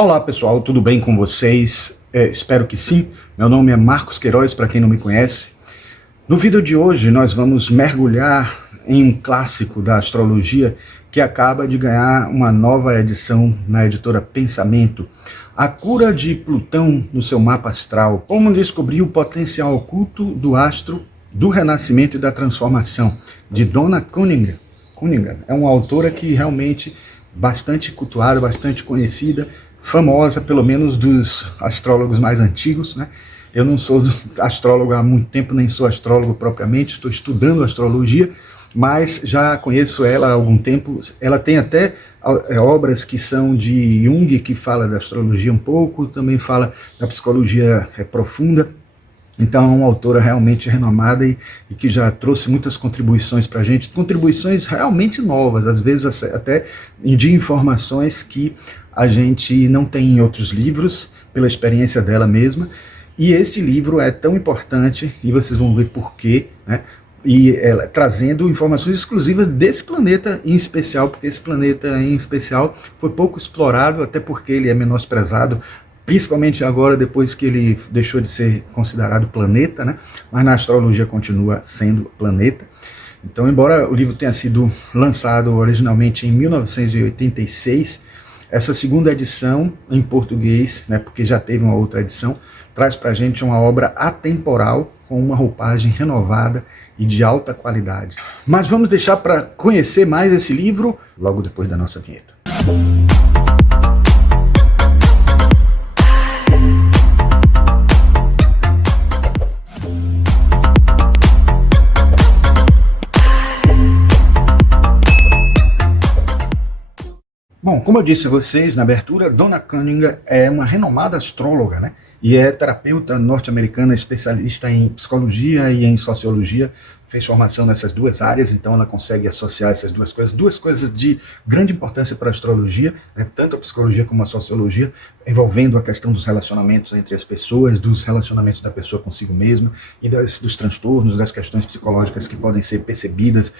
Olá pessoal, tudo bem com vocês? Espero que sim. Meu nome é Marcos Queiroz, para quem não me conhece. No vídeo de hoje nós vamos mergulhar em um clássico da astrologia que acaba de ganhar uma nova edição na editora Pensamento. A cura de Plutão no seu mapa astral. Como descobrir o potencial oculto do astro do renascimento e da transformação, de Donna Cunningham. É uma autora que realmente bastante cultuada, bastante conhecida, famosa, pelo menos dos astrólogos mais antigos, né? Eu não sou astrólogo há muito tempo, nem sou astrólogo propriamente, estou estudando astrologia, mas já conheço ela há algum tempo. Ela tem até obras que são de Jung, que fala da astrologia um pouco, também fala da psicologia profunda. Então é uma autora realmente renomada e que já trouxe muitas contribuições para a gente, contribuições realmente novas, às vezes até de informações que a gente não tem em outros livros, pela experiência dela mesma. E esse livro é tão importante, e vocês vão ver por quê, né? E ela trazendo informações exclusivas desse planeta em especial, porque esse planeta em especial foi pouco explorado, até porque ele é menosprezado, principalmente agora, depois que ele deixou de ser considerado planeta, né? Mas na astrologia continua sendo planeta. Então, embora o livro tenha sido lançado originalmente em 1986, essa segunda edição em português, né, porque já teve uma outra edição, traz para a gente uma obra atemporal, com uma roupagem renovada e de alta qualidade. Mas vamos deixar para conhecer mais esse livro logo depois da nossa vinheta. Bom, como eu disse a vocês na abertura, Donna Cunningham é uma renomada astróloga, né? E é terapeuta norte-americana, especialista em psicologia e em sociologia, fez formação nessas duas áreas, então ela consegue associar essas duas coisas de grande importância para a astrologia, né? Tanto a psicologia como a sociologia, envolvendo a questão dos relacionamentos entre as pessoas, dos relacionamentos da pessoa consigo mesma, e dos transtornos, das questões psicológicas que podem ser percebidas,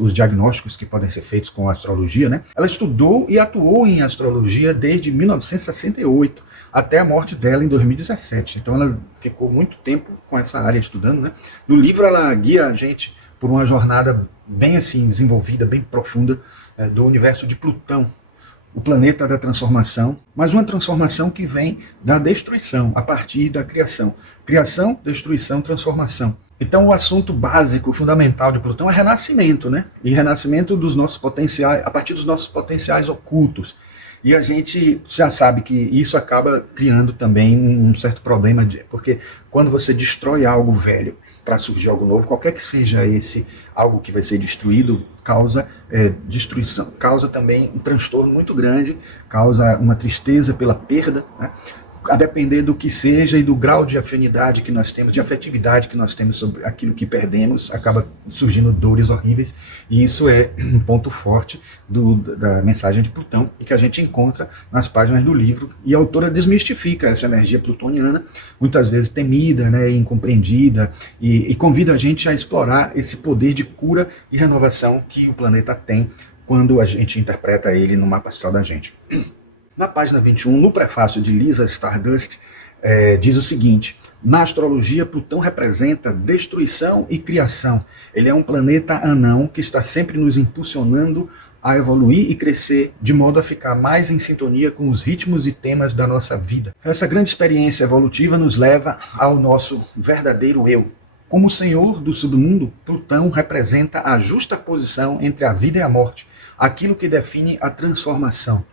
os diagnósticos que podem ser feitos com a astrologia, né? Ela estudou e atuou em astrologia desde 1968, até a morte dela em 2017. Então ela ficou muito tempo com essa área estudando, né? No livro ela guia a gente por uma jornada bem assim desenvolvida, bem profunda, do universo de Plutão, o planeta da transformação, mas uma transformação que vem da destruição, a partir da criação. Criação, destruição, transformação. Então o assunto básico, fundamental de Plutão é renascimento, né? E renascimento dos nossos potenciais, a partir dos nossos potenciais ocultos. E a gente já sabe que isso acaba criando também um certo problema, porque quando você destrói algo velho para surgir algo novo, qualquer que seja esse algo que vai ser destruído, causa destruição, causa também um transtorno muito grande, causa uma tristeza pela perda, né? A depender do que seja e do grau de afinidade que nós temos, de afetividade que nós temos sobre aquilo que perdemos, acaba surgindo dores horríveis, e isso é um ponto forte da mensagem de Plutão, e que a gente encontra nas páginas do livro, e a autora desmistifica essa energia plutoniana, muitas vezes temida, né, incompreendida, e convida a gente a explorar esse poder de cura e renovação que o planeta tem quando a gente interpreta ele no mapa astral da gente. Na página 21, no prefácio de Lisa Stardust, diz o seguinte: na astrologia, Plutão representa destruição e criação. Ele é um planeta anão que está sempre nos impulsionando a evoluir e crescer, de modo a ficar mais em sintonia com os ritmos e temas da nossa vida. Essa grande experiência evolutiva nos leva ao nosso verdadeiro eu. Como senhor do submundo, Plutão representa a justa posição entre a vida e a morte, aquilo que define a transformação.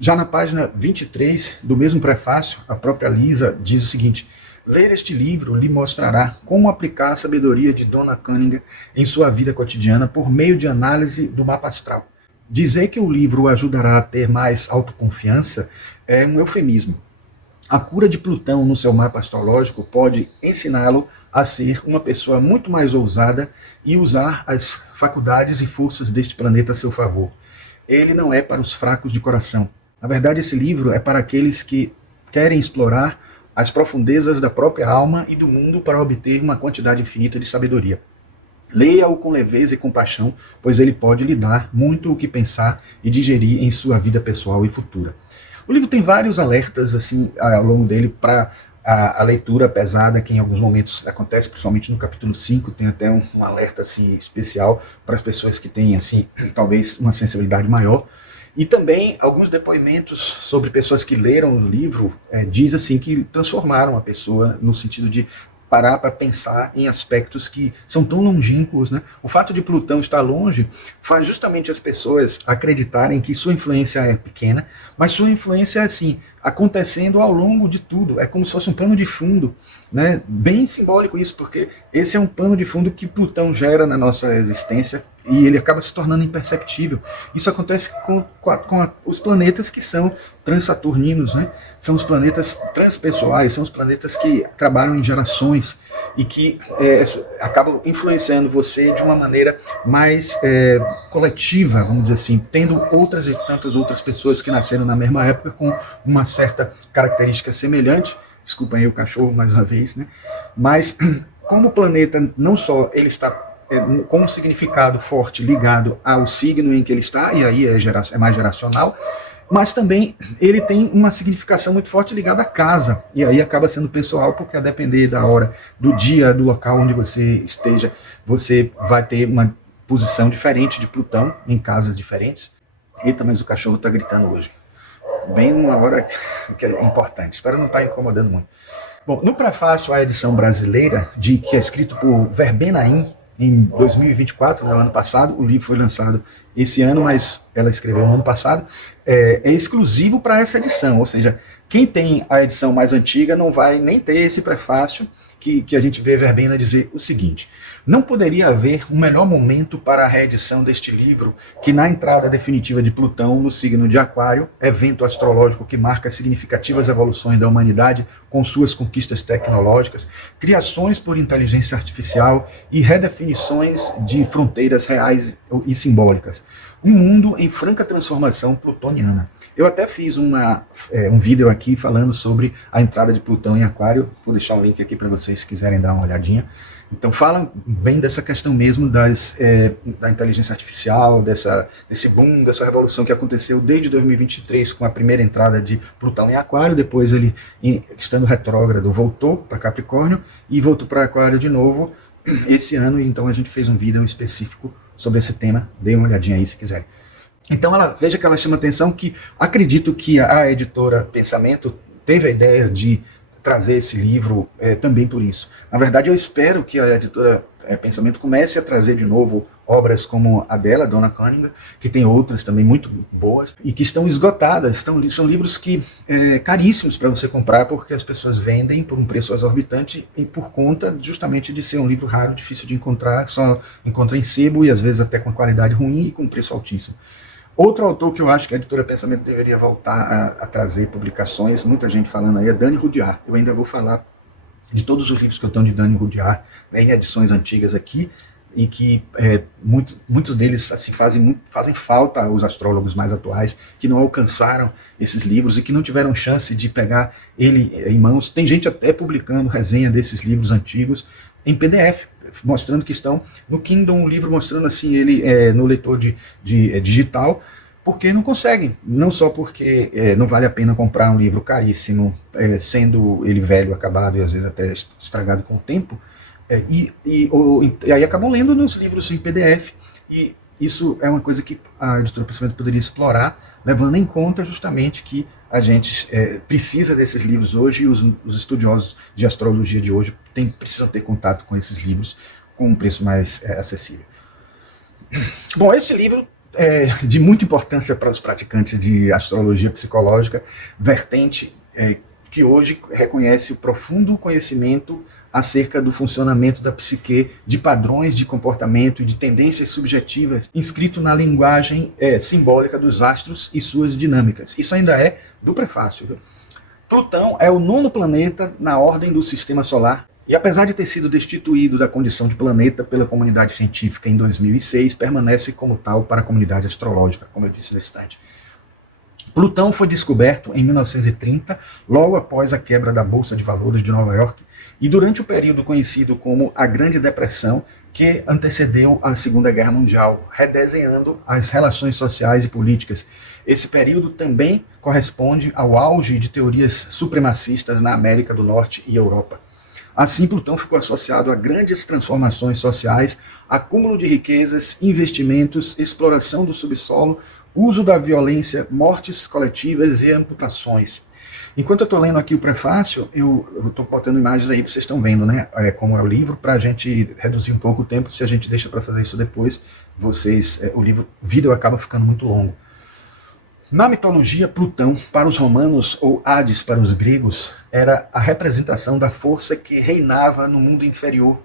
Já na página 23 do mesmo prefácio, a própria Lisa diz o seguinte: ler este livro lhe mostrará como aplicar a sabedoria de Donna Cunningham em sua vida cotidiana por meio de análise do mapa astral. Dizer que o livro o ajudará a ter mais autoconfiança é um eufemismo. A cura de Plutão no seu mapa astrológico pode ensiná-lo a ser uma pessoa muito mais ousada e usar as faculdades e forças deste planeta a seu favor. Ele não é para os fracos de coração. Na verdade, esse livro é para aqueles que querem explorar as profundezas da própria alma e do mundo para obter uma quantidade infinita de sabedoria. Leia-o com leveza e compaixão, pois ele pode lhe dar muito o que pensar e digerir em sua vida pessoal e futura. O livro tem vários alertas assim ao longo dele para a leitura pesada, que em alguns momentos acontece, principalmente no capítulo 5, tem até um alerta assim, especial para as pessoas que têm assim, talvez uma sensibilidade maior. E também alguns depoimentos sobre pessoas que leram o livro diz assim que transformaram a pessoa no sentido de parar para pensar em aspectos que são tão longínquos, né? O fato de Plutão estar longe faz justamente as pessoas acreditarem que sua influência é pequena, mas sua influência é assim, acontecendo ao longo de tudo, é como se fosse um pano de fundo, né? Bem simbólico isso, porque esse é um pano de fundo que Plutão gera na nossa existência e ele acaba se tornando imperceptível. Isso acontece com os planetas que são transsaturninos, né? São os planetas transpessoais, são os planetas que trabalham em gerações e que acabam influenciando você de uma maneira mais coletiva, vamos dizer assim, tendo outras e tantas outras pessoas que nasceram na mesma época com uma certa característica semelhante. Desculpa aí o cachorro mais uma vez, né? Mas como o planeta não só ele está com um significado forte ligado ao signo em que ele está, e aí é mais geracional, mas também ele tem uma significação muito forte ligada à casa, e aí acaba sendo pessoal, porque a depender da hora, do dia, do local onde você esteja, você vai ter uma posição diferente de Plutão em casas diferentes. Eita, mas o cachorro está gritando hoje. Bem numa hora que é importante. Espero não estar incomodando muito. Bom, no prefácio à edição brasileira, que é escrito por Verbenaim, em 2024, no ano passado, o livro foi lançado esse ano, mas ela escreveu no ano passado, é exclusivo para essa edição, ou seja, quem tem a edição mais antiga não vai nem ter esse prefácio que a gente vê Verbena dizer o seguinte: não poderia haver um melhor momento para a reedição deste livro que na entrada definitiva de Plutão no signo de Aquário, evento astrológico que marca significativas evoluções da humanidade com suas conquistas tecnológicas, criações por inteligência artificial e redefinições de fronteiras reais e simbólicas. Um mundo em franca transformação plutoniana. Eu até fiz um vídeo aqui falando sobre a entrada de Plutão em Aquário, vou deixar o link aqui para vocês se quiserem dar uma olhadinha. Então fala bem dessa questão mesmo da inteligência artificial, desse boom, dessa revolução que aconteceu desde 2023 com a primeira entrada de Plutão em Aquário, depois ele, estando retrógrado, voltou para Capricórnio e voltou para Aquário de novo esse ano, então a gente fez um vídeo específico sobre esse tema, dê uma olhadinha aí se quiserem. Então veja que ela chama atenção que acredito que a editora Pensamento teve a ideia de trazer esse livro também por isso. Na verdade, eu espero que a editora Pensamento comece a trazer de novo obras como a dela, Donna Cunningham, que tem outras também muito boas, e que estão esgotadas. São livros que caríssimos para você comprar, porque as pessoas vendem por um preço exorbitante e por conta justamente de ser um livro raro, difícil de encontrar, só encontra em sebo e às vezes até com qualidade ruim e com preço altíssimo. Outro autor que eu acho que a editora Pensamento deveria voltar a trazer publicações, muita gente falando aí, é Dani Rudyard. Eu ainda vou falar de todos os livros que eu tenho de Dani Rudyard, em edições antigas aqui, e que muitos deles assim, fazem falta aos astrólogos mais atuais, que não alcançaram esses livros e que não tiveram chance de pegar ele em mãos. Tem gente até publicando resenha desses livros antigos em PDF, mostrando que estão no Kindle, um livro mostrando assim ele no leitor de digital, porque não conseguem, não só porque não vale a pena comprar um livro caríssimo, sendo ele velho, acabado e às vezes até estragado com o tempo, e aí acabam lendo nos livros em PDF, e isso é uma coisa que a editora Pensamento poderia explorar, levando em conta justamente que a gente precisa desses livros hoje, e os estudiosos de astrologia de hoje precisam ter contato com esses livros com um preço mais acessível. Bom, esse livro é de muita importância para os praticantes de astrologia psicológica, vertente que hoje reconhece o profundo conhecimento acerca do funcionamento da psique, de padrões de comportamento e de tendências subjetivas, inscrito na linguagem simbólica dos astros e suas dinâmicas. Isso ainda é do prefácio, viu? Plutão é o 9º planeta na ordem do Sistema Solar, e apesar de ter sido destituído da condição de planeta pela comunidade científica em 2006, permanece como tal para a comunidade astrológica, como eu disse nesse instante. Plutão foi descoberto em 1930, logo após a quebra da Bolsa de Valores de Nova York, e durante o período conhecido como a Grande Depressão, que antecedeu a Segunda Guerra Mundial, redesenhando as relações sociais e políticas. Esse período também corresponde ao auge de teorias supremacistas na América do Norte e Europa. Assim, Plutão ficou associado a grandes transformações sociais, acúmulo de riquezas, investimentos, exploração do subsolo, uso da violência, mortes coletivas e amputações. Enquanto eu estou lendo aqui o prefácio, eu estou botando imagens aí que vocês estão vendo, né? Como é o livro, para a gente reduzir um pouco o tempo. Se a gente deixa para fazer isso depois, o vídeo acaba ficando muito longo. Na mitologia, Plutão, para os romanos, ou Hades para os gregos, era a representação da força que reinava no mundo inferior,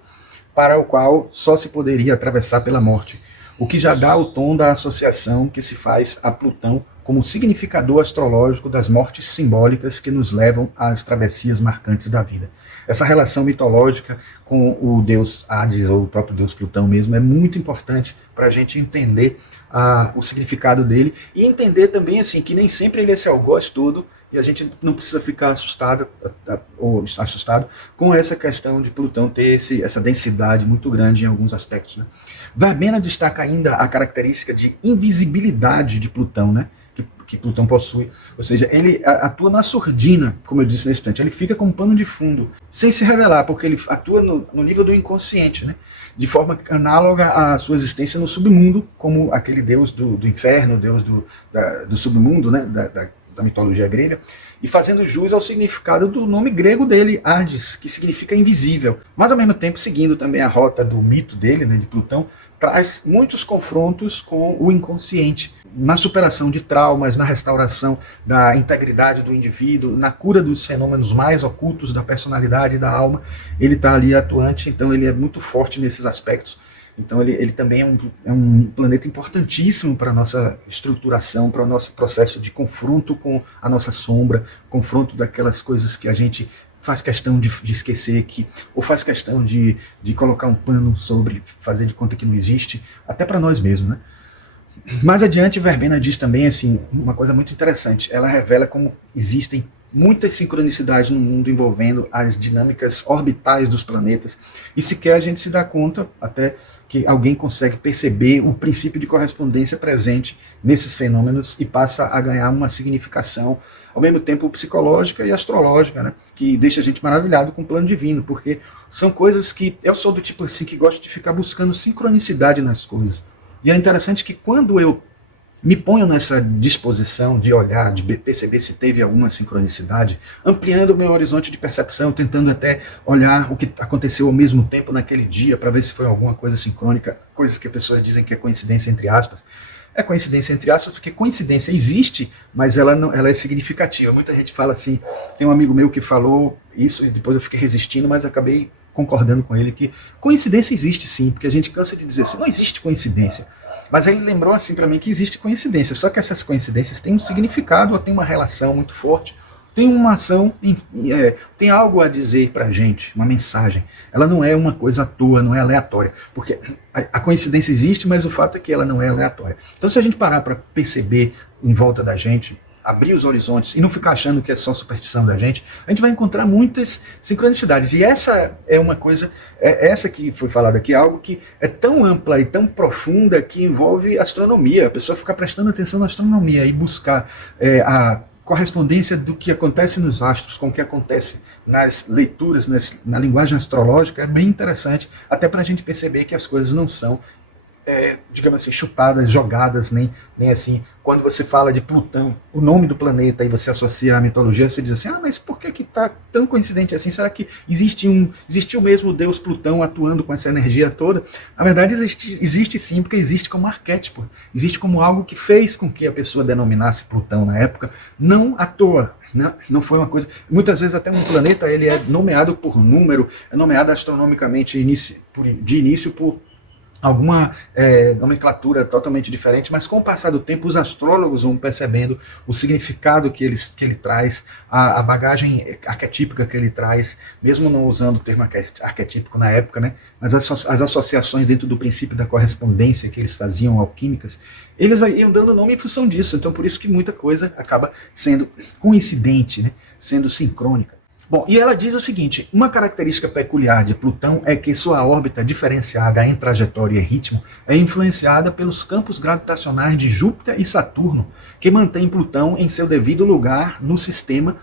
para o qual só se poderia atravessar pela morte, o que já dá o tom da associação que se faz a Plutão como significador astrológico das mortes simbólicas que nos levam às travessias marcantes da vida. Essa relação mitológica com o deus Hades, ou o próprio deus Plutão mesmo, é muito importante para a gente entender o significado dele e entender também assim que nem sempre ele é esse algoz todo, e a gente não precisa ficar assustado com essa questão de Plutão ter essa densidade muito grande em alguns aspectos, né? Verbena destaca ainda a característica de invisibilidade de Plutão, né? Que Plutão possui, ou seja, ele atua na surdina, como eu disse nesse instante, ele fica com um pano de fundo, sem se revelar, porque ele atua no nível do inconsciente, né? De forma análoga à sua existência no submundo, como aquele deus do inferno, deus do submundo, né? Da mitologia grega, e fazendo jus ao significado do nome grego dele, Hades, que significa invisível. Mas, ao mesmo tempo, seguindo também a rota do mito dele, né, de Plutão, traz muitos confrontos com o inconsciente, na superação de traumas, na restauração da integridade do indivíduo, na cura dos fenômenos mais ocultos da personalidade e da alma. Ele está ali atuante, então ele é muito forte nesses aspectos. Então ele também é um planeta importantíssimo para a nossa estruturação, para o nosso processo de confronto com a nossa sombra, confronto daquelas coisas que a gente faz questão de esquecer, ou faz questão de colocar um pano sobre, fazer de conta que não existe, até para nós mesmos, né? Mais adiante, Verbena diz também assim, uma coisa muito interessante. Ela revela como existem muitas sincronicidades no mundo envolvendo as dinâmicas orbitais dos planetas, e sequer a gente se dá conta, até que alguém consegue perceber o princípio de correspondência presente nesses fenômenos e passa a ganhar uma significação, ao mesmo tempo psicológica e astrológica, né? Que deixa a gente maravilhado com o plano divino, porque são coisas que eu sou do tipo assim que gosto de ficar buscando sincronicidade nas coisas. E é interessante que quando eu me ponho nessa disposição de olhar, de perceber se teve alguma sincronicidade, ampliando o meu horizonte de percepção, tentando até olhar o que aconteceu ao mesmo tempo naquele dia, para ver se foi alguma coisa sincrônica, coisas que as pessoas dizem que é coincidência entre aspas. É coincidência entre aspas, porque coincidência existe, mas ela é significativa. Muita gente fala assim, tem um amigo meu que falou isso, e depois eu fiquei resistindo, mas acabei concordando com ele que coincidência existe sim, porque a gente cansa de dizer assim, não existe coincidência. Mas ele lembrou assim para mim que existe coincidência, só que essas coincidências têm um significado, ou têm uma relação muito forte, tem uma ação, tem algo a dizer para a gente, uma mensagem. Ela não é uma coisa à toa, não é aleatória, porque a coincidência existe, mas o fato é que ela não é aleatória. Então se a gente parar para perceber em volta da gente, abrir os horizontes e não ficar achando que é só superstição da gente, a gente vai encontrar muitas sincronicidades. E essa é uma coisa, essa que foi falada aqui, é algo que é tão ampla e tão profunda que envolve astronomia. A pessoa ficar prestando atenção na astronomia e buscar a correspondência do que acontece nos astros com o que acontece nas leituras, na linguagem astrológica, é bem interessante, até para a gente perceber que as coisas não são digamos assim, chutadas, jogadas, nem assim, quando você fala de Plutão, o nome do planeta, e você associa à mitologia, você diz assim, mas por que está tão coincidente assim? Será que existiu mesmo o deus Plutão atuando com essa energia toda? Na verdade, existe sim, porque existe como arquétipo, existe como algo que fez com que a pessoa denominasse Plutão na época, não à toa, né? Não foi uma coisa, muitas vezes até um planeta, ele é nomeado por número, é nomeado astronomicamente de início por alguma nomenclatura totalmente diferente, mas com o passar do tempo os astrólogos vão percebendo o significado que ele traz, a bagagem arquetípica que ele traz, mesmo não usando o termo arquetípico na época, né? Mas as associações dentro do princípio da correspondência que eles faziam alquímicas, eles iam dando nome em função disso, então por isso que muita coisa acaba sendo coincidente, né? Sendo sincrônica. Bom, e ela diz o seguinte: uma característica peculiar de Plutão é que sua órbita diferenciada em trajetória e ritmo é influenciada pelos campos gravitacionais de Júpiter e Saturno, que mantém Plutão em seu devido lugar no sistema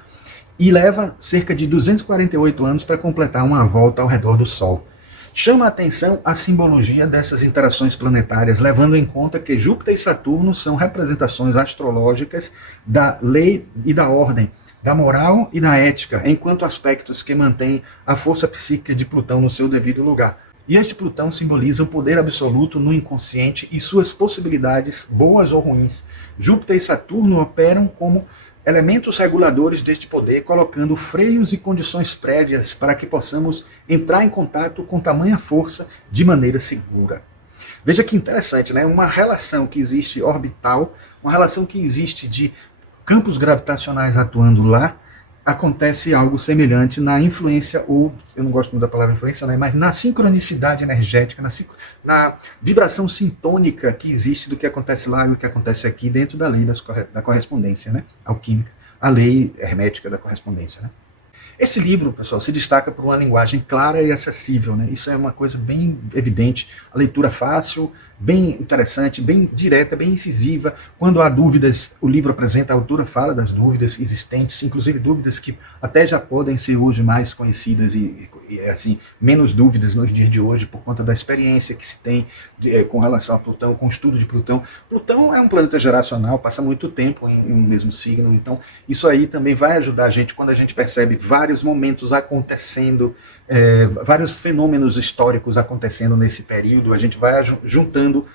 e leva cerca de 248 anos para completar uma volta ao redor do Sol. Chama a atenção a simbologia dessas interações planetárias, levando em conta que Júpiter e Saturno são representações astrológicas da lei e da ordem, da moral e da ética, enquanto aspectos que mantêm a força psíquica de Plutão no seu devido lugar. E este Plutão simboliza o poder absoluto no inconsciente e suas possibilidades, boas ou ruins. Júpiter e Saturno operam como elementos reguladores deste poder, colocando freios e condições prévias para que possamos entrar em contato com tamanha força de maneira segura. Veja que interessante, né? Uma relação que existe orbital, uma relação que existe de campos gravitacionais atuando lá, acontece algo semelhante na influência, ou, eu não gosto muito da palavra influência, né, mas na sincronicidade energética, na vibração sintônica que existe do que acontece lá e o que acontece aqui dentro da lei da correspondência, né, alquímica, a lei hermética da correspondência, né. Esse livro, pessoal, se destaca por uma linguagem clara e acessível, né? Isso é uma coisa bem evidente. A leitura fácil, bem interessante, bem direta, bem incisiva. Quando há dúvidas, o livro apresenta, a autora fala das dúvidas existentes, inclusive dúvidas que até já podem ser hoje mais conhecidas e assim, menos dúvidas nos dias de hoje, por conta da experiência que se tem com relação a Plutão, com o estudo de Plutão. Plutão é um planeta geracional, passa muito tempo em um mesmo signo, então isso aí também vai ajudar a gente quando a gente percebe vários momentos acontecendo, vários fenômenos históricos acontecendo nesse período, a gente vai juntando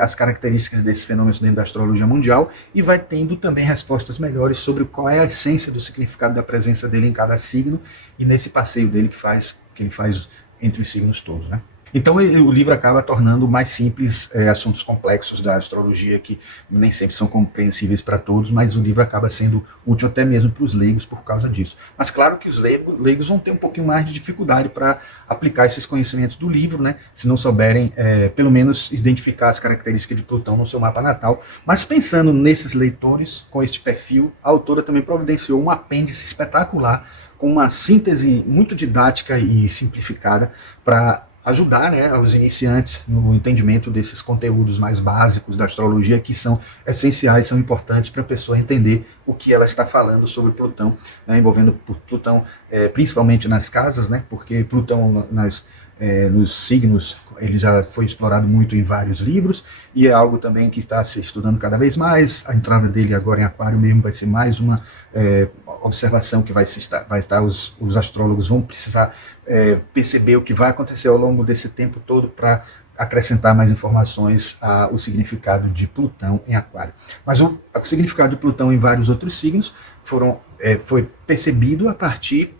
as características desses fenômenos dentro da astrologia mundial e vai tendo também respostas melhores sobre qual é a essência do significado da presença dele em cada signo e nesse passeio dele que ele faz entre os signos todos, né? Então o livro acaba tornando mais simples assuntos complexos da astrologia que nem sempre são compreensíveis para todos, mas o livro acaba sendo útil até mesmo para os leigos por causa disso. Mas claro que os leigos vão ter um pouquinho mais de dificuldade para aplicar esses conhecimentos do livro, né, se não souberem pelo menos identificar as características de Plutão no seu mapa natal. Mas pensando nesses leitores com este perfil, a autora também providenciou um apêndice espetacular com uma síntese muito didática e simplificada para ajudar, né, os iniciantes no entendimento desses conteúdos mais básicos da astrologia, que são essenciais, são importantes para a pessoa entender o que ela está falando sobre Plutão, né, envolvendo Plutão principalmente nas casas, né, porque Plutão nos signos ele já foi explorado muito em vários livros e é algo também que está se estudando cada vez mais. A entrada dele agora em Aquário mesmo vai ser mais uma observação que vai estar os astrólogos vão precisar perceber o que vai acontecer ao longo desse tempo todo para acrescentar mais informações ao significado de Plutão em Aquário. Mas o significado de Plutão em vários outros signos foi percebido a partir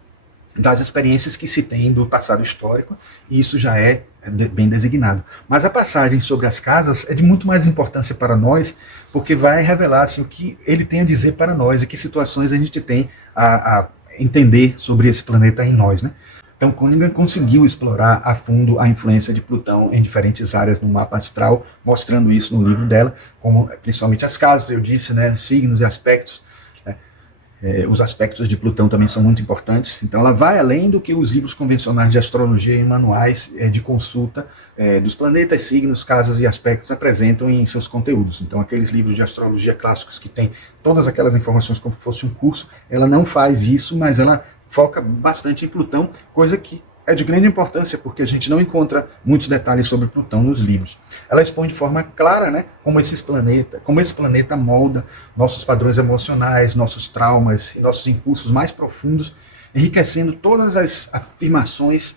das experiências que se tem do passado histórico, e isso já é bem designado. Mas a passagem sobre as casas é de muito mais importância para nós, porque vai revelar assim, o que ele tem a dizer para nós e que situações a gente tem a entender sobre esse planeta em nós, né? Então, Cunningham conseguiu explorar a fundo a influência de Plutão em diferentes áreas no mapa astral, mostrando isso no livro dela, como principalmente as casas, eu disse, né, signos e aspectos. Os aspectos de Plutão também são muito importantes. Então ela vai além do que os livros convencionais de astrologia e manuais de consulta dos planetas, signos, casas e aspectos apresentam em seus conteúdos. Então aqueles livros de astrologia clássicos que tem todas aquelas informações como se fosse um curso, ela não faz isso, mas ela foca bastante em Plutão, coisa que é de grande importância, porque a gente não encontra muitos detalhes sobre Plutão nos livros. Ela expõe de forma clara, né, como esse planeta molda nossos padrões emocionais, nossos traumas e nossos impulsos mais profundos, enriquecendo todas as afirmações,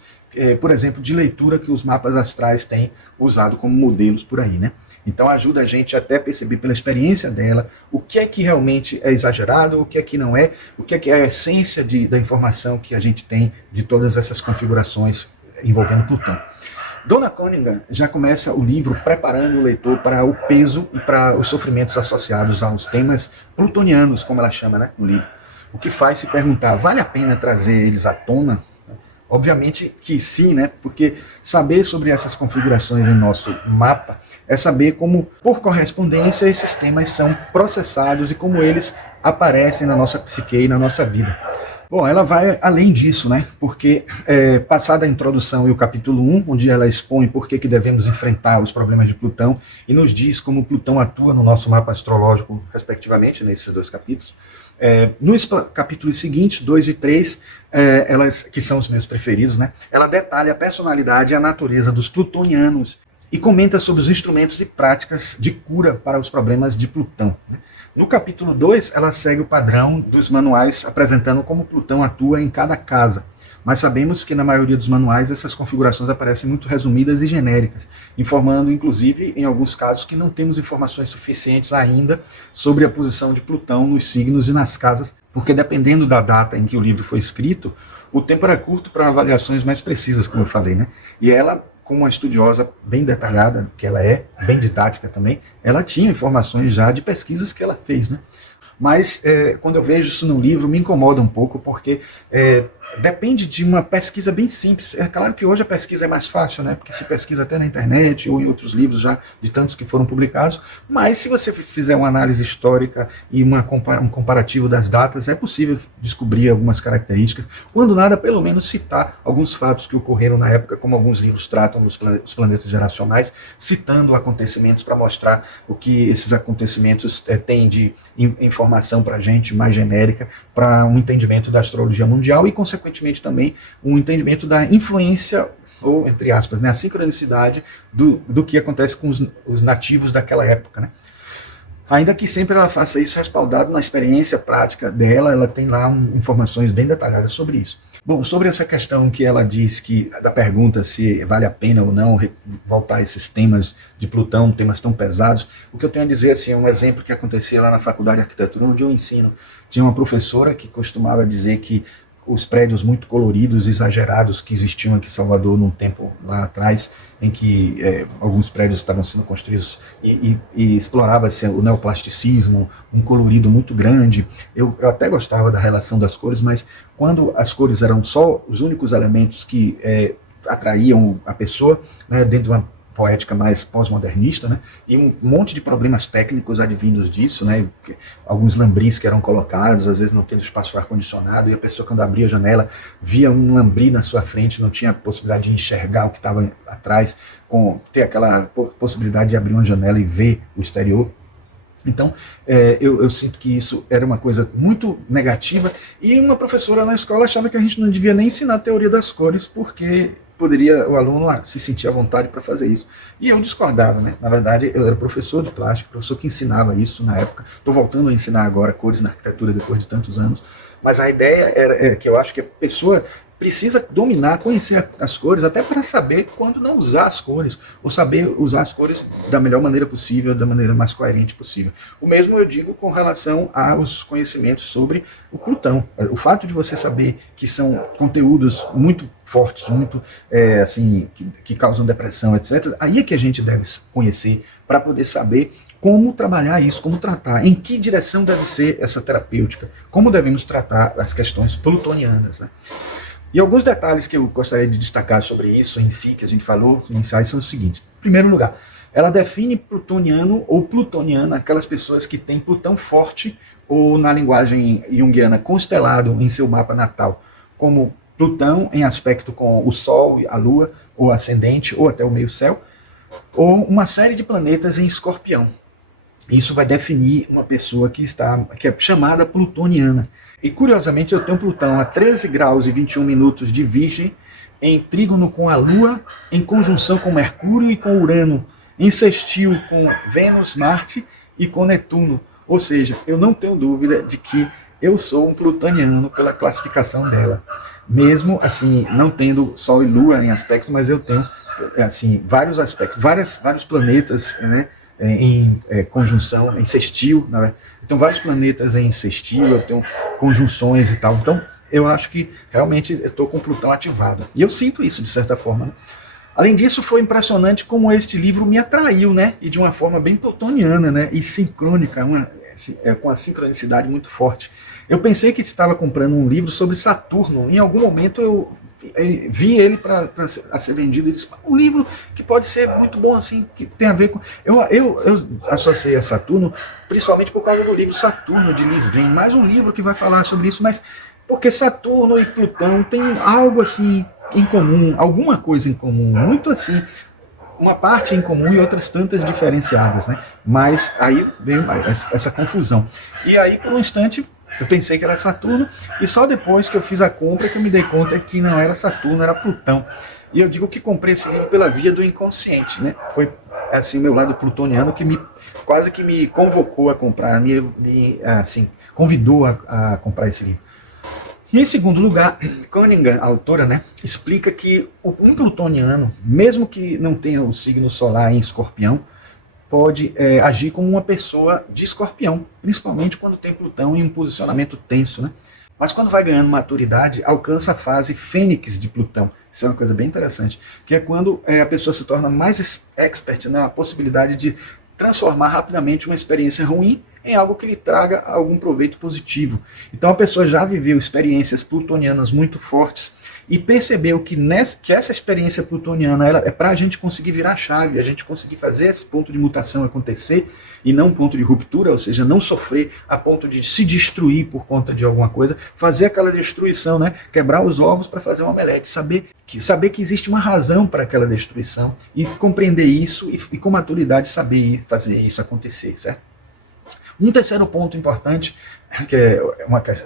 por exemplo, de leitura que os mapas astrais têm usado como modelos por aí, né? Então ajuda a gente até a perceber pela experiência dela o que é que realmente é exagerado, o que é que não é, o que é a essência da informação que a gente tem de todas essas configurações envolvendo Plutão. Dona Cunningham já começa o livro preparando o leitor para o peso e para os sofrimentos associados aos temas plutonianos, como ela chama, né, no livro. O que faz se perguntar, vale a pena trazer eles à tona? Obviamente que sim, né? Porque saber sobre essas configurações em nosso mapa é saber como, por correspondência, esses temas são processados e como eles aparecem na nossa psique e na nossa vida. Bom, ela vai além disso, né? Porque, passada a introdução e o capítulo 1, onde ela expõe por que devemos enfrentar os problemas de Plutão e nos diz como Plutão atua no nosso mapa astrológico, respectivamente, nesses dois capítulos. Nos capítulos seguintes, 2 e 3, elas, que são os meus preferidos, né? Ela detalha a personalidade e a natureza dos plutonianos e comenta sobre os instrumentos e práticas de cura para os problemas de Plutão, né? No capítulo 2, ela segue o padrão dos manuais, apresentando como Plutão atua em cada casa. Mas sabemos que na maioria dos manuais essas configurações aparecem muito resumidas e genéricas, informando, inclusive, em alguns casos, que não temos informações suficientes ainda sobre a posição de Plutão nos signos e nas casas, porque dependendo da data em que o livro foi escrito, o tempo era curto para avaliações mais precisas, como eu falei, né? E ela, como uma estudiosa bem detalhada, que ela é, bem didática também, ela tinha informações já de pesquisas que ela fez, né? Mas quando eu vejo isso no livro, me incomoda um pouco, porque depende de uma pesquisa bem simples. É claro que hoje a pesquisa é mais fácil, né? Porque se pesquisa até na internet ou em outros livros já de tantos que foram publicados, mas se você fizer uma análise histórica e um comparativo das datas, é possível descobrir algumas características, quando nada, pelo menos citar alguns fatos que ocorreram na época, como alguns livros tratam os planetas geracionais, citando acontecimentos para mostrar o que esses acontecimentos têm de informação para a gente mais genérica, para um entendimento da astrologia mundial e, consequentemente, também um entendimento da influência, ou, entre aspas, né, a sincronicidade do que acontece com os nativos daquela época, né? Ainda que sempre ela faça isso respaldado na experiência prática dela, ela tem lá informações bem detalhadas sobre isso. Bom, sobre essa questão que ela diz da pergunta se vale a pena ou não voltar a esses temas de Plutão, temas tão pesados, o que eu tenho a dizer assim, é um exemplo que acontecia lá na Faculdade de Arquitetura, onde eu ensino. Tinha uma professora que costumava dizer que os prédios muito coloridos, exagerados que existiam aqui em Salvador num tempo lá atrás, em que alguns prédios estavam sendo construídos e explorava-se o neoplasticismo, um colorido muito grande. Eu até gostava da relação das cores, mas quando as cores eram só os únicos elementos que atraíam a pessoa, né, dentro de uma poética mais pós-modernista, né, e um monte de problemas técnicos advindos disso, né, alguns lambris que eram colocados, às vezes não tendo espaço para ar-condicionado, e a pessoa, quando abria a janela, via um lambri na sua frente, não tinha possibilidade de enxergar o que estava atrás, ter aquela possibilidade de abrir uma janela e ver o exterior. Então, eu sinto que isso era uma coisa muito negativa, e uma professora na escola achava que a gente não devia nem ensinar a teoria das cores, porque poderia o aluno se sentir à vontade para fazer isso. E eu discordava, né? Na verdade, eu era professor de plástico, professor que ensinava isso na época. Estou voltando a ensinar agora cores na arquitetura depois de tantos anos. Mas a ideia é que eu acho que a pessoa precisa dominar, conhecer as cores, até para saber quando não usar as cores, ou saber usar as cores da melhor maneira possível, da maneira mais coerente possível. O mesmo eu digo com relação aos conhecimentos sobre o Plutão. O fato de você saber que são conteúdos muito fortes, muito assim, que causam depressão, etc., aí é que a gente deve conhecer para poder saber como trabalhar isso, como tratar, em que direção deve ser essa terapêutica, como devemos tratar as questões plutonianas, né? E alguns detalhes que eu gostaria de destacar sobre isso em si, que a gente falou no ensaio, são os seguintes. Em primeiro lugar, ela define plutoniano ou plutoniana aquelas pessoas que têm Plutão forte, ou na linguagem junguiana, constelado em seu mapa natal, como Plutão em aspecto com o Sol, a Lua, ou ascendente, ou até o meio-céu, ou uma série de planetas em Escorpião. Isso vai definir uma pessoa que é chamada plutoniana. E curiosamente eu tenho Plutão a 13 graus e 21 minutos de Virgem, em trígono com a Lua, em conjunção com Mercúrio e com Urano, em sextil com Vênus, Marte e com Netuno. Ou seja, eu não tenho dúvida de que eu sou um plutoniano pela classificação dela. Mesmo assim, não tendo Sol e Lua em aspecto, mas eu tenho assim, vários aspectos, vários planetas, né, em conjunção, em sextil, né? Então vários planetas em sextil, eu tenho conjunções e tal. Então eu acho que realmente eu estou com Plutão ativado. E eu sinto isso de certa forma, né? Além disso, foi impressionante como este livro me atraiu, né? E de uma forma bem plutoniana, né? E sincrônica, com a sincronicidade muito forte. Eu pensei que estava comprando um livro sobre Saturno. Em algum momento eu vi ele para ser vendido e disse, um livro que pode ser muito bom assim, que tem a ver com... Eu associei a Saturno principalmente por causa do livro Saturno, de Liz Greene, mais um livro que vai falar sobre isso, mas Porque Saturno e Plutão têm algo assim em comum, alguma coisa em comum, muito assim, uma parte em comum e outras tantas diferenciadas, né? Mas aí veio essa confusão. E aí, por um instante, eu pensei que era Saturno, e só depois que eu fiz a compra que eu me dei conta que não era Saturno, era Plutão. E eu digo que comprei esse livro pela via do inconsciente, né? Foi assim meu lado plutoniano que quase que me convocou a comprar, assim, convidou a comprar esse livro. E em segundo lugar, Cunningham, a autora, né, explica que um plutoniano, mesmo que não tenha o signo solar em Escorpião, pode agir como uma pessoa de Escorpião, principalmente quando tem Plutão em um posicionamento tenso, né? Mas quando vai ganhando maturidade, alcança a fase fênix de Plutão. Isso é uma coisa bem interessante, que é quando a pessoa se torna mais expert na possibilidade de transformar rapidamente uma experiência ruim em algo que lhe traga algum proveito positivo. Então a pessoa já viveu experiências plutonianas muito fortes e percebeu que essa experiência plutoniana é para a gente conseguir virar a chave, a gente conseguir fazer esse ponto de mutação acontecer e não um ponto de ruptura, ou seja, não sofrer a ponto de se destruir por conta de alguma coisa, fazer aquela destruição, né? Quebrar os ovos para fazer um omelete, saber que existe uma razão para aquela destruição e compreender isso e com maturidade saber fazer isso acontecer, certo? Um terceiro ponto importante, que é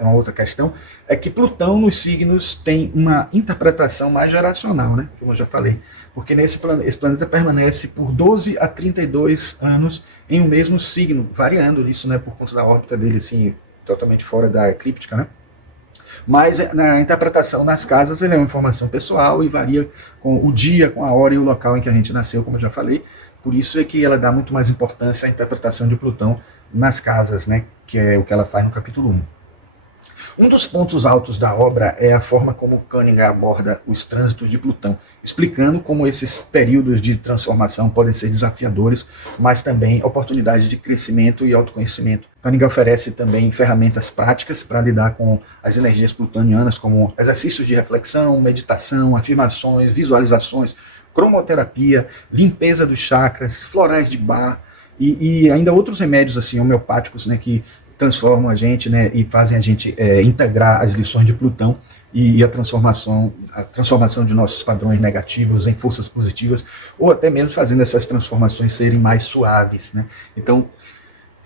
uma outra questão, é que Plutão nos signos tem uma interpretação mais geracional, né? Como eu já falei. Porque esse planeta permanece por 12 a 32 anos em um mesmo signo, variando isso, né? Por conta da órbita dele, assim, totalmente fora da eclíptica, né? Mas na interpretação nas casas ele é uma informação pessoal e varia com o dia, com a hora e o local em que a gente nasceu, como eu já falei. Por isso é que ela dá muito mais importância à interpretação de Plutão nas casas, né? Que é o que ela faz no capítulo 1. Um dos pontos altos da obra é a forma como Cunningham aborda os trânsitos de Plutão, explicando como esses períodos de transformação podem ser desafiadores, mas também oportunidades de crescimento e autoconhecimento. Cunningham oferece também ferramentas práticas para lidar com as energias plutonianas, como exercícios de reflexão, meditação, afirmações, visualizações, cromoterapia, limpeza dos chakras, florais de Bach e ainda outros remédios assim homeopáticos, né, que transformam a gente, né, e fazem a gente integrar as lições de Plutão e a transformação de nossos padrões negativos em forças positivas, ou até mesmo fazendo essas transformações serem mais suaves, né? Então,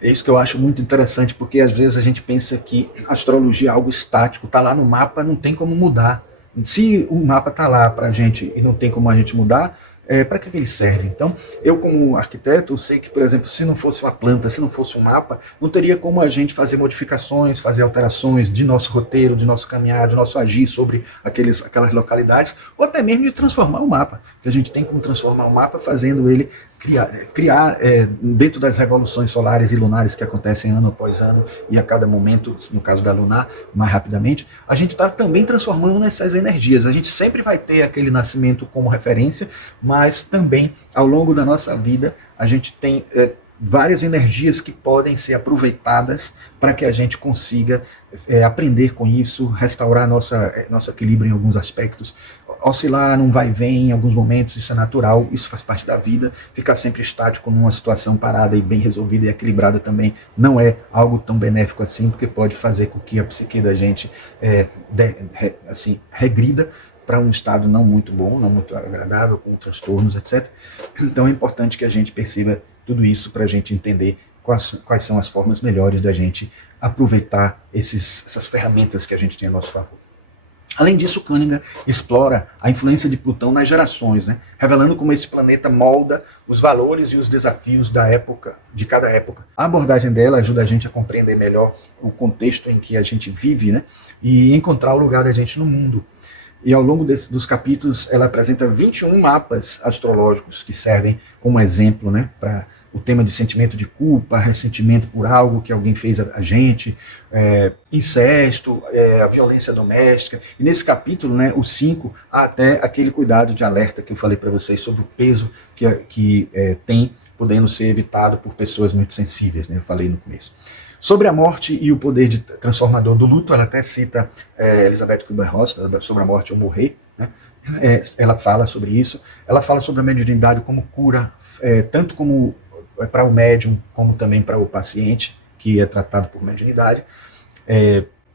é isso que eu acho muito interessante, porque às vezes a gente pensa que a astrologia é algo estático, está lá no mapa, não tem como mudar. Se o mapa está lá para a gente e não tem como a gente mudar, para que ele serve? Então, eu como arquiteto, sei que, por exemplo, se não fosse uma planta, se não fosse um mapa, não teria como a gente fazer modificações, fazer alterações de nosso roteiro, de nosso caminhar, de nosso agir sobre aquelas localidades, ou até mesmo de transformar o mapa, porque a gente tem como transformar o mapa fazendo ele criar dentro das revoluções solares e lunares que acontecem ano após ano e a cada momento, no caso da lunar, mais rapidamente, a gente está também transformando nessas energias. A gente sempre vai ter aquele nascimento como referência, mas também ao longo da nossa vida a gente tem várias energias que podem ser aproveitadas para que a gente consiga aprender com isso, restaurar nosso equilíbrio em alguns aspectos, oscilar, não vai e vem em alguns momentos, isso é natural, isso faz parte da vida. Ficar sempre estático numa situação parada e bem resolvida e equilibrada também não é algo tão benéfico assim, porque pode fazer com que a psique da gente assim, regrida para um estado não muito bom, não muito agradável, com transtornos, etc. Então é importante que a gente perceba tudo isso para a gente entender quais são as formas melhores da gente aproveitar essas ferramentas que a gente tem a nosso favor. Além disso, Cunningham explora a influência de Plutão nas gerações, né? Revelando como esse planeta molda os valores e os desafios da época, de cada época. A abordagem dela ajuda a gente a compreender melhor o contexto em que a gente vive, né? E encontrar o lugar da gente no mundo. E ao longo dos capítulos, ela apresenta 21 mapas astrológicos que servem como exemplo, né, para o tema de sentimento de culpa, ressentimento por algo que alguém fez a gente, incesto, a violência doméstica. E nesse capítulo, né, o 5, há até aquele cuidado de alerta que eu falei para vocês sobre o peso que tem, podendo ser evitado por pessoas muito sensíveis, né, eu falei no começo. Sobre a morte e o poder transformador do luto, ela até cita Elizabeth Kubler-Ross, sobre a morte ou morrer, né? Ela fala sobre isso, ela fala sobre a mediunidade como cura, tanto como para o médium, como também para o paciente, que é tratado por mediunidade.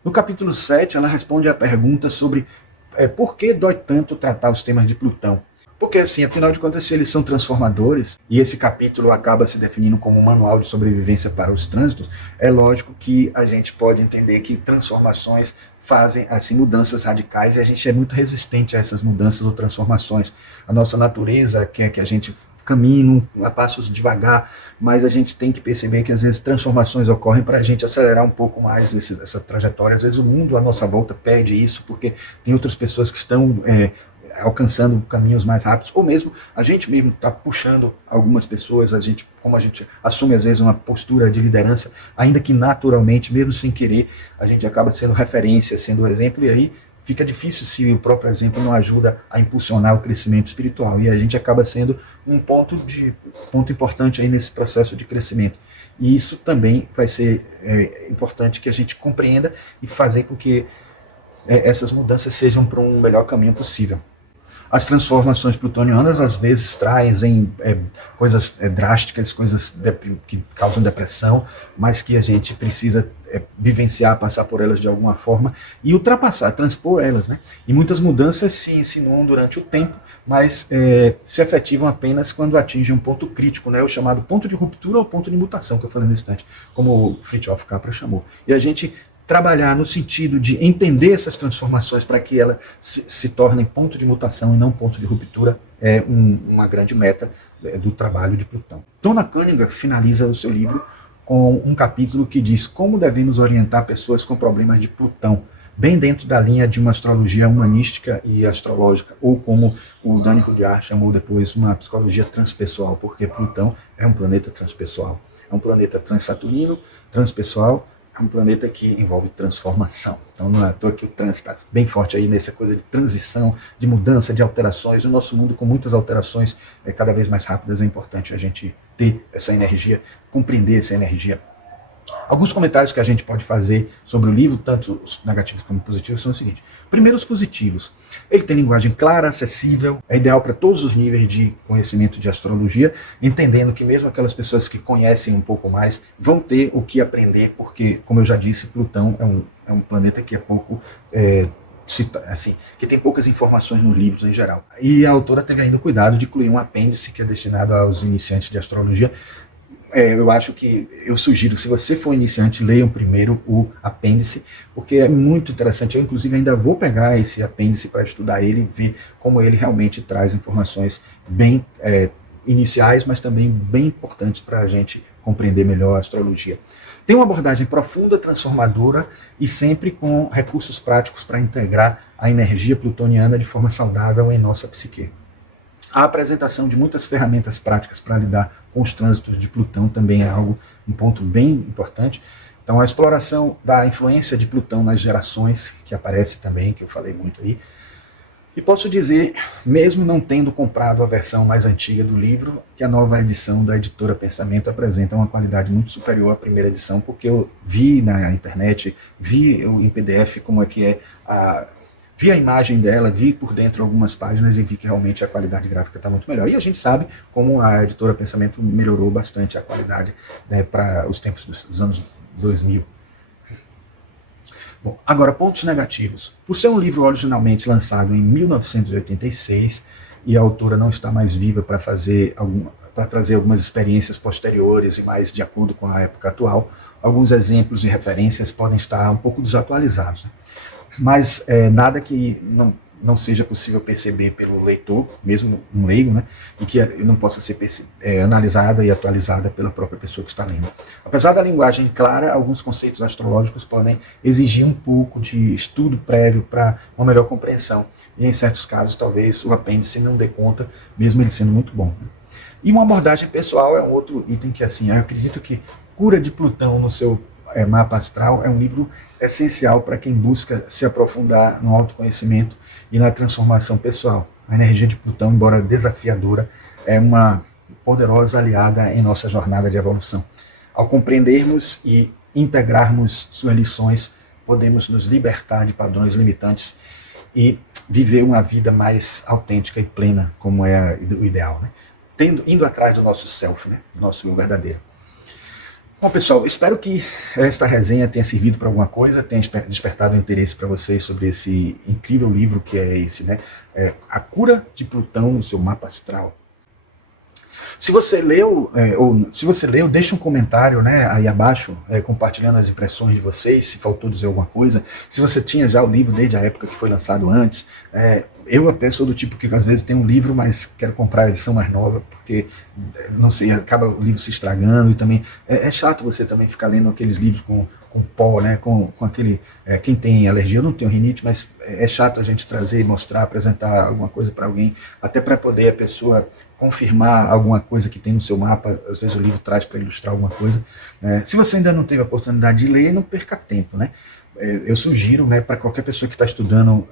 No capítulo 7, ela responde a pergunta sobre por que dói tanto tratar os temas de Plutão. Porque, assim, afinal de contas, se eles são transformadores, e esse capítulo acaba se definindo como um manual de sobrevivência para os trânsitos, é lógico que a gente pode entender que transformações fazem, assim, mudanças radicais, e a gente é muito resistente a essas mudanças ou transformações. A nossa natureza quer que a gente caminhe a passos devagar, mas a gente tem que perceber que às vezes transformações ocorrem para a gente acelerar um pouco mais essa trajetória. Às vezes o mundo à nossa volta pede isso, porque tem outras pessoas que estão alcançando caminhos mais rápidos, ou mesmo a gente mesmo está puxando algumas pessoas, como a gente assume às vezes uma postura de liderança, ainda que naturalmente, mesmo sem querer, a gente acaba sendo referência, sendo exemplo, e aí fica difícil se o próprio exemplo não ajuda a impulsionar o crescimento espiritual, e a gente acaba sendo um ponto importante aí nesse processo de crescimento. E isso também vai ser importante que a gente compreenda e fazer com que essas mudanças sejam para um melhor caminho possível. As transformações plutonianas às vezes trazem coisas drásticas, coisas que causam depressão, mas que a gente precisa vivenciar, passar por elas de alguma forma e ultrapassar, transpor elas, né? E muitas mudanças se insinuam durante o tempo, mas se efetivam apenas quando atingem um ponto crítico, né? O chamado ponto de ruptura ou ponto de mutação, que eu falei no instante, como o Fritjof Capra chamou. E a gente trabalhar no sentido de entender essas transformações para que elas se tornem ponto de mutação e não ponto de ruptura é uma grande meta do trabalho de Plutão. Donna Cunningham finaliza o seu livro com um capítulo que diz como devemos orientar pessoas com problemas de Plutão, bem dentro da linha de uma astrologia humanística e astrológica, ou como o Dani Rudyard chamou depois, uma psicologia transpessoal, porque Plutão é um planeta transpessoal, é um planeta transsaturnino, transpessoal, é um planeta que envolve transformação. Então não é à toa que o trânsito está bem forte aí nessa coisa de transição, de mudança, de alterações. O nosso mundo com muitas alterações cada vez mais rápidas, é importante a gente ter essa energia, compreender essa energia. Alguns comentários que a gente pode fazer sobre o livro, tanto os negativos como os positivos, são o seguinte. Primeiro, os positivos. Ele tem linguagem clara, acessível, é ideal para todos os níveis de conhecimento de astrologia, entendendo que mesmo aquelas pessoas que conhecem um pouco mais vão ter o que aprender, porque, como eu já disse, Plutão é um planeta que é pouco... assim, que tem poucas informações nos livros em geral. E a autora teve ainda o cuidado de incluir um apêndice que é destinado aos iniciantes de astrologia. Eu acho que eu sugiro, se você for iniciante, leiam primeiro o apêndice, porque é muito interessante. Eu, inclusive, ainda vou pegar esse apêndice para estudar ele e ver como ele realmente traz informações bem iniciais, mas também bem importantes para a gente compreender melhor a astrologia. Tem uma abordagem profunda, transformadora e sempre com recursos práticos para integrar a energia plutoniana de forma saudável em nossa psique. A apresentação de muitas ferramentas práticas para lidar com os trânsitos de Plutão também é um ponto bem importante. Então, a exploração da influência de Plutão nas gerações, que aparece também, que eu falei muito aí. E posso dizer, mesmo não tendo comprado a versão mais antiga do livro, que a nova edição da editora Pensamento apresenta uma qualidade muito superior à primeira edição, porque eu vi na internet, vi em PDF como é que é vi a imagem dela, vi por dentro algumas páginas e vi que realmente a qualidade gráfica está muito melhor. E a gente sabe como a editora Pensamento melhorou bastante a qualidade, né, para os tempos dos anos 2000. Bom, agora, pontos negativos. Por ser um livro originalmente lançado em 1986 e a autora não está mais viva para trazer algumas experiências posteriores e mais de acordo com a época atual, alguns exemplos e referências podem estar um pouco desatualizados, né? Mas nada que não seja possível perceber pelo leitor, mesmo um leigo, né, e que não possa ser analisada e atualizada pela própria pessoa que está lendo. Apesar da linguagem clara, alguns conceitos astrológicos podem exigir um pouco de estudo prévio para uma melhor compreensão, e em certos casos talvez o apêndice não dê conta, mesmo ele sendo muito bom. E uma abordagem pessoal é um outro item que, assim, eu acredito que Cura de Plutão no seu Mapa Astral é um livro essencial para quem busca se aprofundar no autoconhecimento e na transformação pessoal. A energia de Plutão, embora desafiadora, é uma poderosa aliada em nossa jornada de evolução. Ao compreendermos e integrarmos suas lições, podemos nos libertar de padrões limitantes e viver uma vida mais autêntica e plena, como é o ideal, né? Indo atrás do nosso self, né? Do nosso eu verdadeiro. Bom, pessoal, espero que esta resenha tenha servido para alguma coisa, tenha despertado o interesse para vocês sobre esse incrível livro que é esse, né? A Cura de Plutão no Seu Mapa Astral. Se você leu, deixe um comentário, né, aí abaixo, compartilhando as impressões de vocês, se faltou dizer alguma coisa. Se você tinha já o livro desde a época que foi lançado antes, eu até sou do tipo que às vezes tem um livro, mas quero comprar a edição mais nova, porque, não sei, acaba o livro se estragando, e também é chato você também ficar lendo aqueles livros com pó, né, com aquele, quem tem alergia, eu não tenho rinite, mas é chato a gente trazer e mostrar, apresentar alguma coisa para alguém, até para poder a pessoa confirmar alguma coisa que tem no seu mapa. Às vezes o livro traz para ilustrar alguma coisa. Se você ainda não teve a oportunidade de ler, não perca tempo, né? Eu sugiro, né, para qualquer pessoa que está estudando,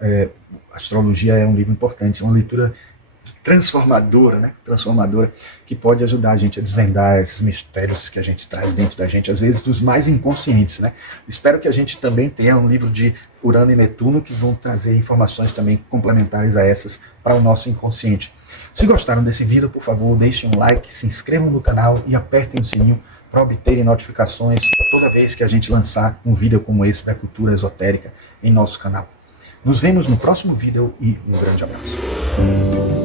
astrologia é um livro importante, é uma leitura transformadora, né? Transformadora, que pode ajudar a gente a desvendar esses mistérios que a gente traz dentro da gente, às vezes dos mais inconscientes, né? Espero que a gente também tenha um livro de Urano e Netuno que vão trazer informações também complementares a essas para o nosso inconsciente. Se gostaram desse vídeo, por favor, deixem um like, se inscrevam no canal e apertem o sininho para obterem notificações toda vez que a gente lançar um vídeo como esse da cultura esotérica em nosso canal. Nos vemos no próximo vídeo e um grande abraço.